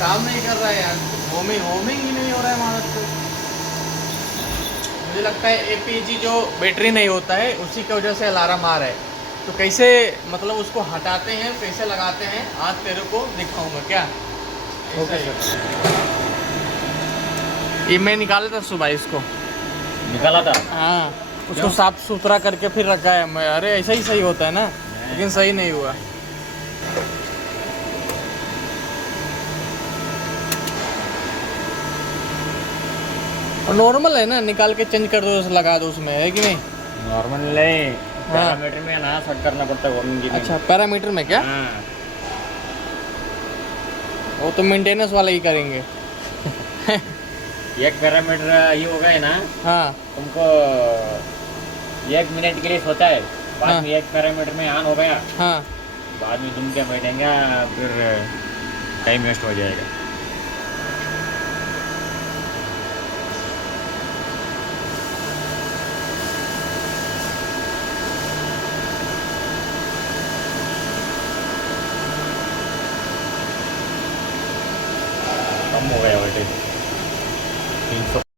काम नहीं कर रहा है यार, होमिंग ही नहीं हो रहा है हमारा तो। मुझे लगता है एपीजी जो बैटरी नहीं होता है उसी की वजह से अलार्म आ रहा है। तो कैसे मतलब उसको हटाते हैं, कैसे लगाते हैं, आज तेरे को दिखाऊंगा क्या। Okay sir. ये मैं निकाला था सुबह, इसको निकाला था। हाँ, उसको साफ सुथरा करके फिर रखा है मैं। अरे ऐसा ही सही होता है ना, लेकिन सही नहीं हुआ। और नॉर्मल है ना, निकाल के चेंज कर दो, लगा दो उसमें, है कि नहीं? नॉर्मल नहीं, पैरामीटर में ना सेट करना पड़ता है वार्मिंग के लिए। अच्छा, पैरामीटर में क्या? हाँ। वो तो मेंटेनेंस वाले ही करेंगे। एक पैरामीटर ये हो गया ना, हाँ तुमको 1 मिनट के लिए सोचा है, बाद हाँ। में एक पैरामीटर में ऑन हो गया, हाँ बाद में तुम क्या बैठेंगे, फिर टाइम वेस्ट हो जाएगा। कम हो गया वोल्टेज 300।